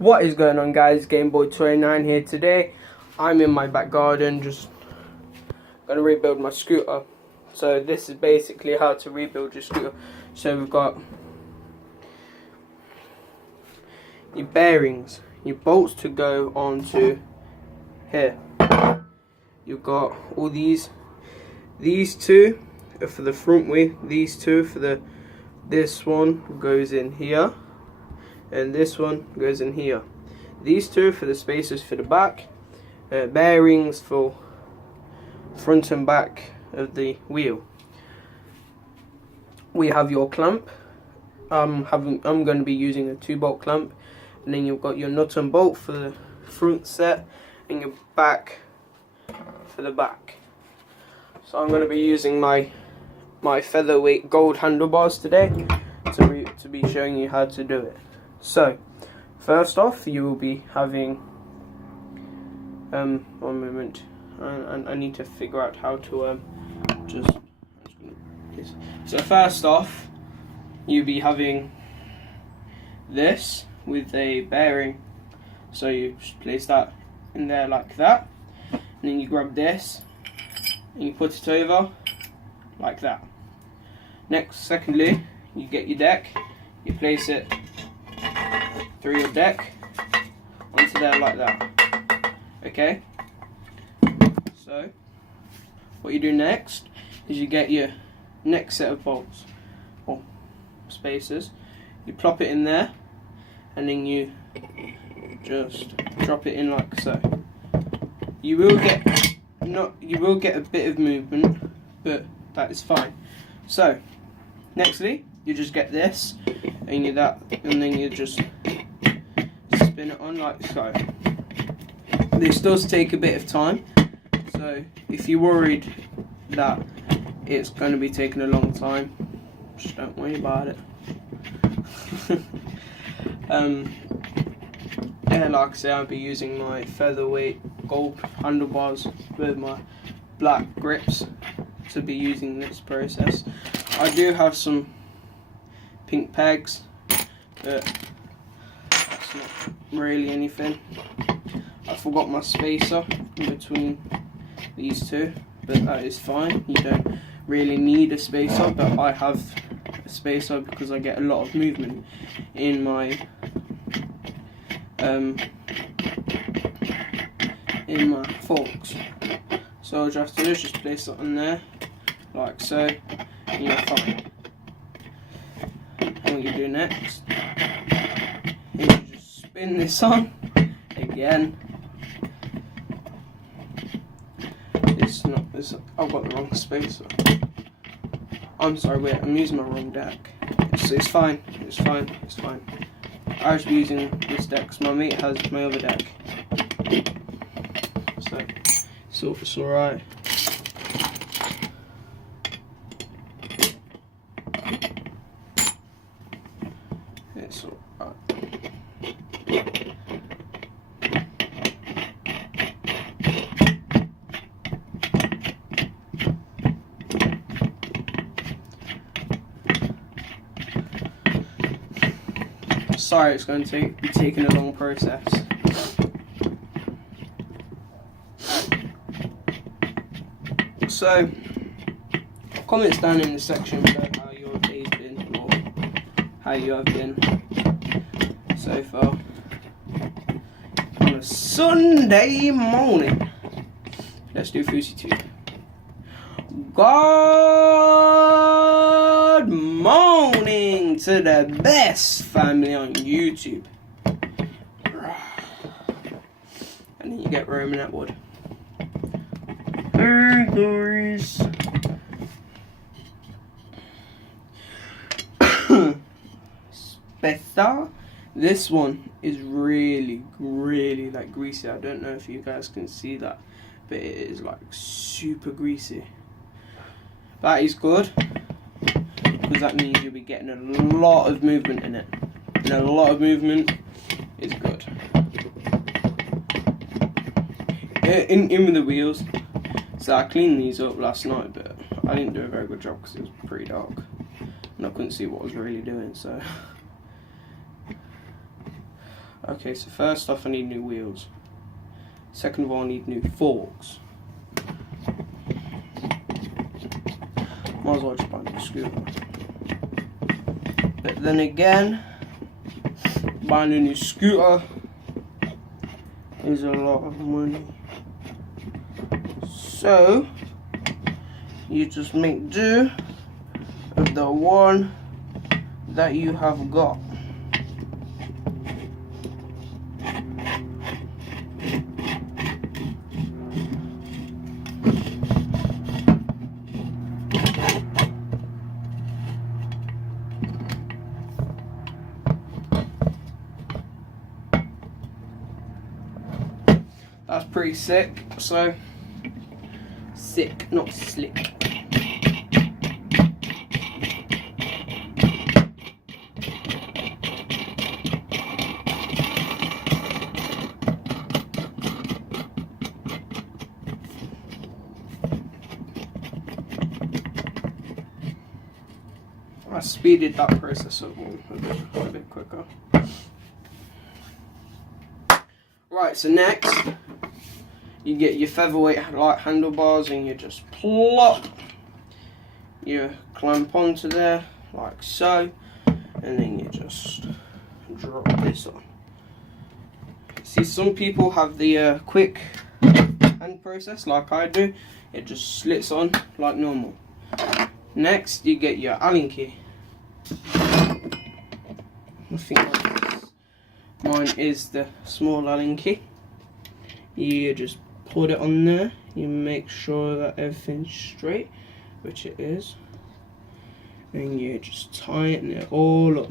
What is going on, guys? Gameboy29 here. Today I'm in my back garden just gonna rebuild my scooter. So this is basically how to rebuild your scooter. So we've got your bearings, your bolts to go onto here. You've got all these two are for the front wheel, these two for this one goes in here, and this one goes in here. These two for the spacers for the back, bearings for front and back of the wheel. We have your clamp. I'm going to be using a 2-bolt clamp, and then you've got your nut and bolt for the front set and your back for the back. So I'm going to be using my featherweight gold handlebars today to be showing you how to do it. So first off, you will be having one moment, and I need to figure out how to so first off, you'll be having this with a bearing, so you just place that in there like that, and then you grab this and you put it over like that. Secondly, you get your deck, you place it through your deck onto there like that. Okay, so what you do next is you get your next set of bolts or spacers, you plop it in there, and then you just drop it in like so. You will get a bit of movement, but that is fine. So nextly, you just get this and and then you just spin it on like so. This does take a bit of time, so if you're worried that it's going to be taking a long time, just don't worry about it. Yeah, like I say, I'll be using my featherweight gold handlebars with my black grips to be using this process. I do have some pink pegs, but that's not really anything. I forgot my spacer in between these two, but that is fine. You don't really need a spacer, but I have a spacer because I get a lot of movement in my forks. So all you have to do is just place it on there like so, and you're fine. And what you do next is you just spin this on again. I've got the wrong spacer. I'm sorry, wait, I'm using my wrong deck. It's fine, it's fine, it's fine. I was using this deck because my mate has my other deck. So it's alright. It's alright. Sorry, it's going to be taking a long process. So, comments down in the section below how your day's been, or how you have been so far on a Sunday morning. Let's do Fousey 2. Good morning to the best family on YouTube. And then you get Roman Atwood. Hey guys. Spetha. This one is really like greasy. I don't know if you guys can see that, but it is like super greasy. That is good, because that means you'll be getting a lot of movement in it, and a lot of movement is good. In with the wheels. So I cleaned these up last night, but I didn't do a very good job because it was pretty dark and I couldn't see what I was really doing. So Okay, so first off I need new wheels. Second of all I need new forks. Might as well just buy a new scooter. But then again, buying a new scooter is a lot of money. So you just make do of the one that you have got. That's pretty sick. So sick, not slick. I speeded that process up a bit quicker. Right, so next you get your featherweight light handlebars and you just plop your clamp onto there like so, and then you just drop this on. See, some people have the quick hand process like I do. It just slits on like normal. Next you get your Allen key. Nothing like this. Mine is the small Allen key. You just put it on there, you make sure that everything's straight, which it is, and you just tighten it all up.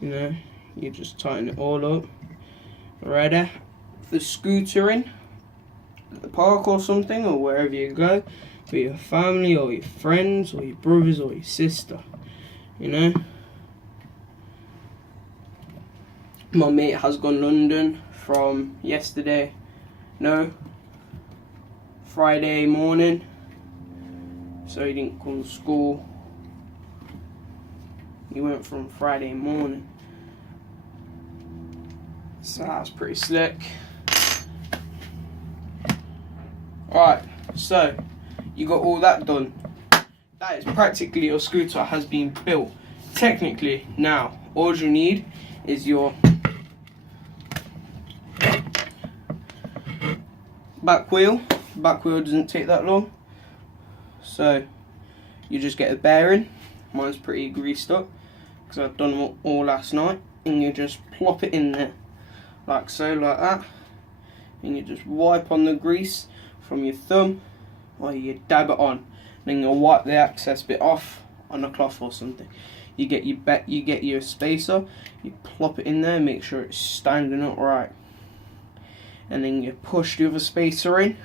You know, you just tighten it all up. Ready for scootering at the park or something, or wherever you go with your family or your friends or your brothers or your sister, you know. My mate has gone London from Friday morning, so he didn't come to school. He went from Friday morning, so that's pretty slick. Alright, so you got all that done. That is practically your scooter has been built. Technically, now all you need is your back wheel. Back wheel doesn't take that long, so you just get a bearing. Mine's pretty greased up because I've done them all last night, and you just plop it in there like so, like that, and you just wipe on the grease from your thumb, or you dab it on, then you'll wipe the excess bit off on a cloth or something. You get your spacer, you plop it in there, make sure it's standing up right, and then you push the other spacer in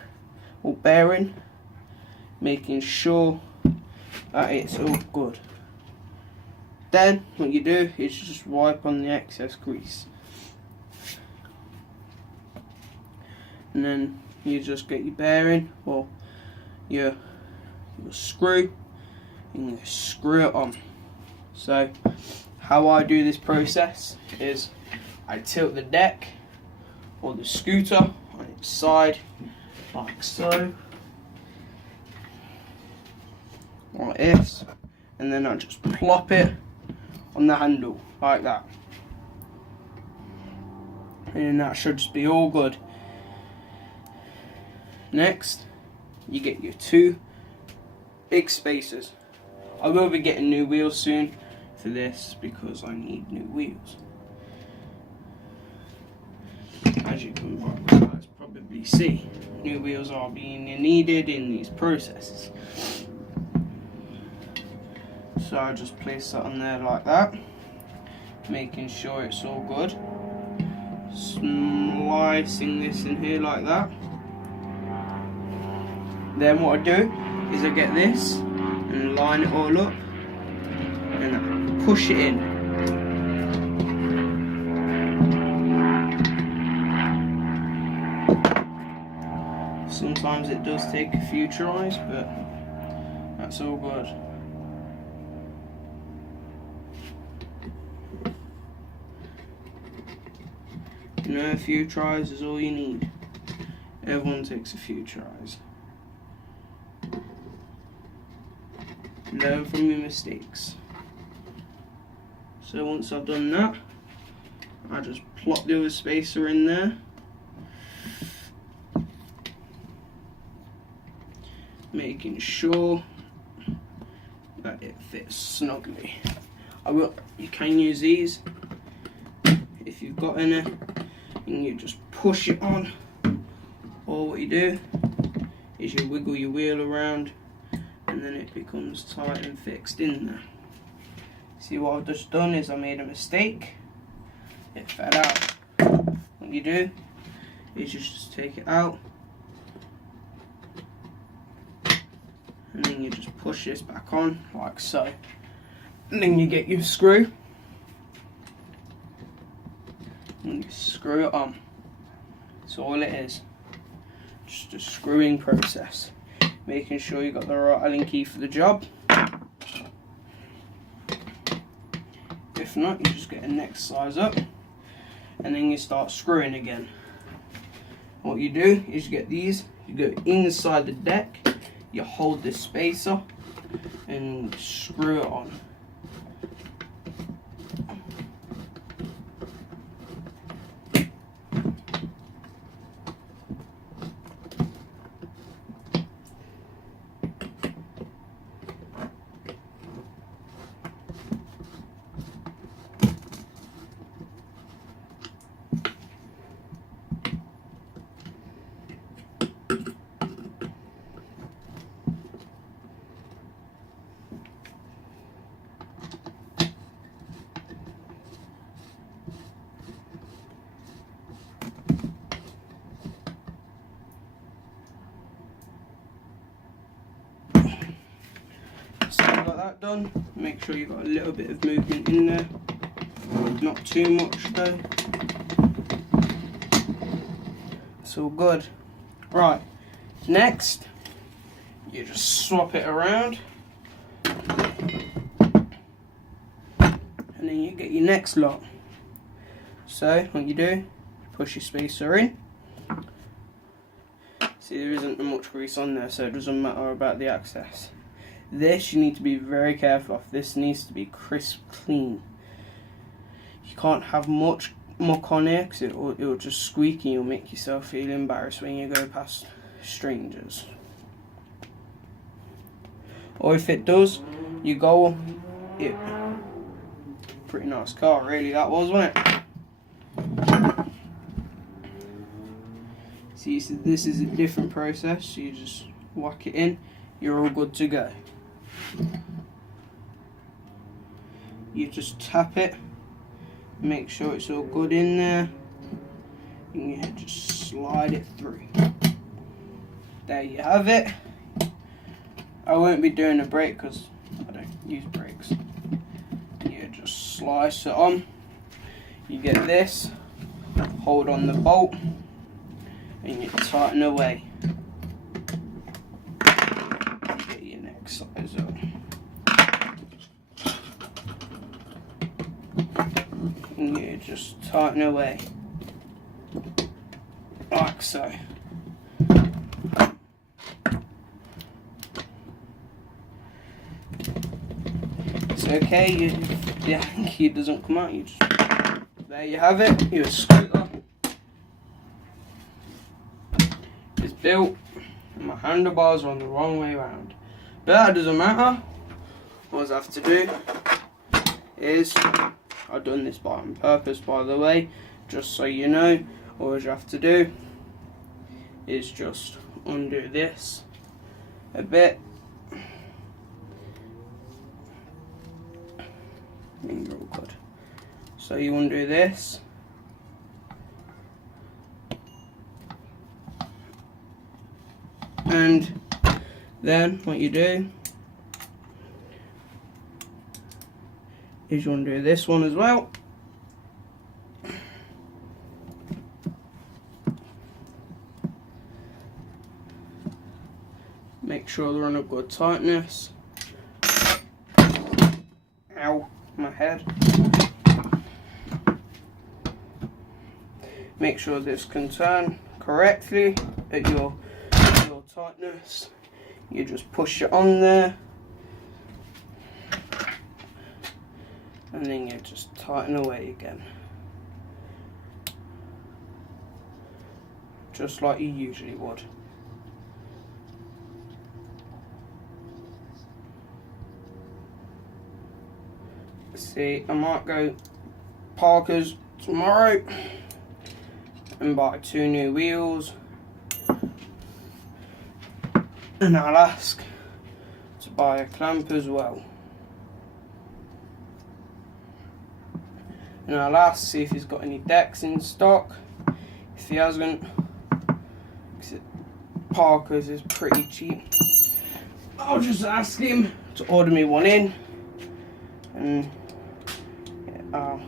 or bearing, making sure that it's all good. Then what you do is just wipe on the excess grease, and then you just get your bearing or your screw, and you screw it on. So how I do this process is I tilt the deck or the scooter on its side like so, like this, and then I just plop it on the handle like that, and then that should just be all good. Next you get your two big spacers. I will be getting new wheels soon for this because I need new wheels. As you can probably see, new wheels are being needed in these processes. So I just place that on there like that, making sure it's all good. Slicing this in here like that. Then what I do is I get this and line it all up and I push it in. Sometimes it does take a few tries, but that's all good. You know, a few tries is all you need. Everyone takes a few tries. Learn from your mistakes. So once I've done that, I just plop the other spacer in there. Making sure that it fits snugly. You can use these if you've got any, and you just push it on, or what you do is you wiggle your wheel around and then it becomes tight and fixed in there. See, what I've just done is I made a mistake, it fell out. What you do is you just take it out and then you just push this back on like so, and then you get your screw and you screw it on. That's all it is, just a screwing process, making sure you got the right Allen key for the job. If not, you just get the next size up and then you start screwing again. What you do is you get these, you go inside the deck, you hold this spacer and screw it on. So you got that done, make sure you've got a little bit of movement in there, not too much though. It's all good. Right, next you just swap it around and then you get your next lot. So what you do, push your spacer in. See, there isn't much grease on there, so it doesn't matter about the access. This you need to be very careful of. This needs to be crisp clean. You can't have much muck on here because it'll just squeak and you'll make yourself feel embarrassed when you go past strangers. Or if it does, you go it. Pretty nice car really that was, wasn't it? See, so this is a different process, so you just whack it in, you're all good to go. You just tap it, make sure it's all good in there, and you just slide it through. There you have it. I won't be doing a brake because I don't use brakes. You just slice it on, you get this, hold on the bolt, and you tighten away. Get your next size up. And you just tighten away. Like so. It's okay, if the key doesn't come out, you just, there you have it, your scooter is built, and my handlebars are on the wrong way around. But that doesn't matter. What I have to do is, I've done this on purpose by the way, just so you know, all you have to do is just undo this a bit, and you're all good. So you undo this, and then what you do is you undo this one as well. Make sure they're on a good tightness. Ow, my head. make sure this can turn correctly at your tightness. You just push it on there, and then you just tighten away again, just like you usually would. See, I might go Parker's tomorrow and buy 2 new wheels, and I'll ask to buy a clamp as well, and I'll ask to see if he's got any decks in stock. If he hasn't, Parker's is pretty cheap, I'll just ask him to order me one in, and I'll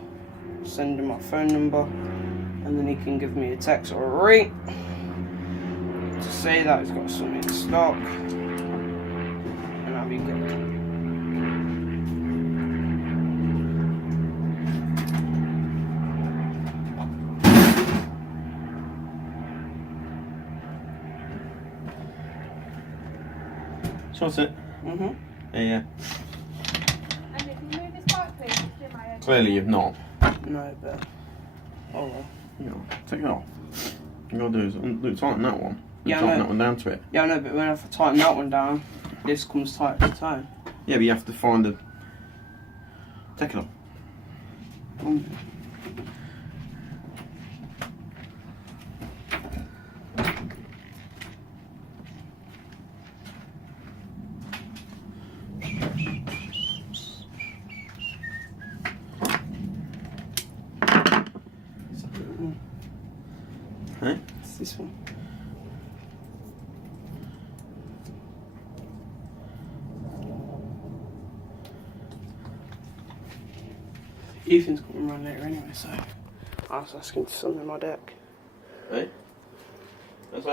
send him my phone number, and then he can give me a text or a ring to say that he's got some in stock, and I'll be good. So that's it? Mhm. Yeah. And if you move this back, please, it's in my head. Clearly you've not. No, but oh well. You know, take it off. You gotta do is tighten that one. Yeah, I tighten know. that one down to it. Yeah, I know, but when I tighten that one down, this comes tight to time. Yeah, but you have to find a. Take it off. Hey? It's this one. Ethan's coming around later anyway, so I was asking to send him my deck. Hey? That's